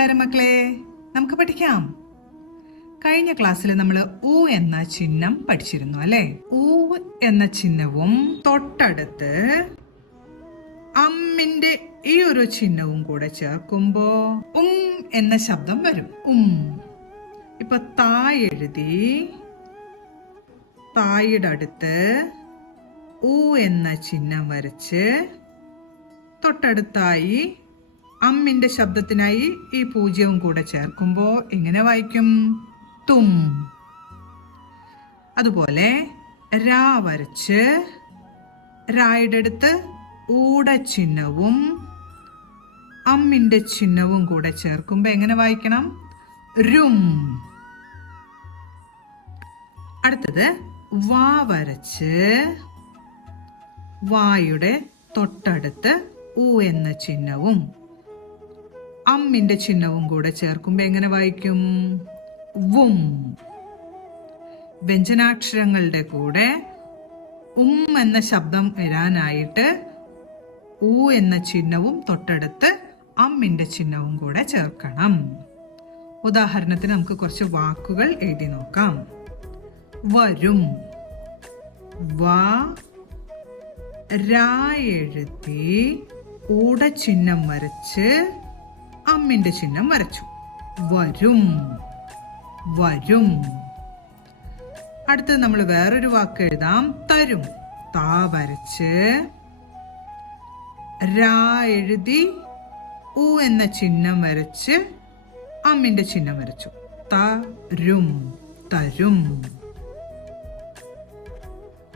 നമസ്കാരം മക്കളെ, നമുക്ക് പഠിക്കാം. കഴിഞ്ഞ ക്ലാസ്സിൽ നമ്മൾ ഊ എന്ന ചിഹ്നം പഠിച്ചിരുന്നു അല്ലേ? ഊ എന്ന ചിഹ്നവും തൊട്ടടുത്ത് അമ്മിന്റെ ഈ ഒരു ചിഹ്നവും കൂടെ ചേർക്കുമ്പോ എന്ന ശബ്ദം വരും. ഇപ്പൊ താ എഴുതി തായുടെ അടുത്ത് ഊ എന്ന ചിഹ്നം വരച്ച് തൊട്ടടുത്തായി അമ്മിന്റെ ശബ്ദത്തിനായി ഈ പൂജ്യവും കൂടെ ചേർക്കുമ്പോ എങ്ങനെ വായിക്കും? തും. അതുപോലെ രാ വരച്ച് രായുടെ അടുത്ത് ഊട ചിഹ്നവും അമ്മിന്റെ ചിഹ്നവും കൂടെ ചേർക്കുമ്പോ എങ്ങനെ വായിക്കണം? രും. അടുത്തത് വാ വരച്ച് വായുടെ തൊട്ടടുത്ത് ഊ എന്ന ചിഹ്നവും അമ്മിന്റെ ചിഹ്നവും കൂടെ ചേർക്കുമ്പോ എങ്ങനെ വായിക്കും? വും. വ്യഞ്ജനാക്ഷരങ്ങളുടെ കൂടെ എന്ന ശബ്ദം വരാനായിട്ട് ഊ എന്ന ചിഹ്നവും തൊട്ടടുത്ത് അമ്മിന്റെ ചിഹ്നവും കൂടെ ചേർക്കണം. ഉദാഹരണത്തിന് നമുക്ക് കുറച്ച് വാക്കുകൾ എഴുതി നോക്കാം. വരും. വാ രാ എഴുതി ഊട ചിഹ്നം വരച്ച് അമ്മിന്റെ ചിഹ്നം വരച്ചു. വരും. വരും. അടുത്തത് നമ്മൾ വേറൊരു വാക്ക് എഴുതാം. തരും. താ വരച്ച് രാ എഴുതി ഊ എന്ന ചിഹ്നം വരച്ച് അമ്മിന്റെ ചിഹ്നം വരച്ചു. തരും. തരും.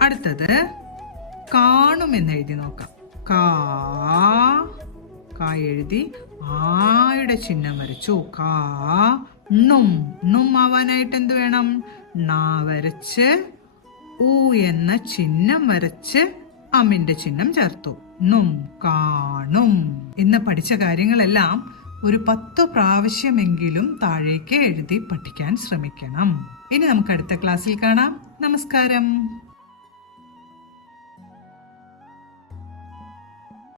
അടുത്തത് കാണും എന്ന് എഴുതി നോക്കാം. കാ എഴുതി ആയുടെ ചിഹ്നം വരച്ചു. നും ആവാനായിട്ട് എന്ത് വേണം? നാ വരച്ച് ഊ എന്ന ചിഹ്നം വരച്ച് അമ്മിന്റെ ചിഹ്നം ചേർത്തു. നും. കാണും. ഇന്ന് പഠിച്ച കാര്യങ്ങളെല്ലാം ഒരു 10 പ്രാവശ്യമെങ്കിലും താഴേക്ക് എഴുതി പഠിക്കാൻ ശ്രമിക്കണം. ഇനി നമുക്ക് അടുത്ത ക്ലാസ്സിൽ കാണാം. നമസ്കാരം.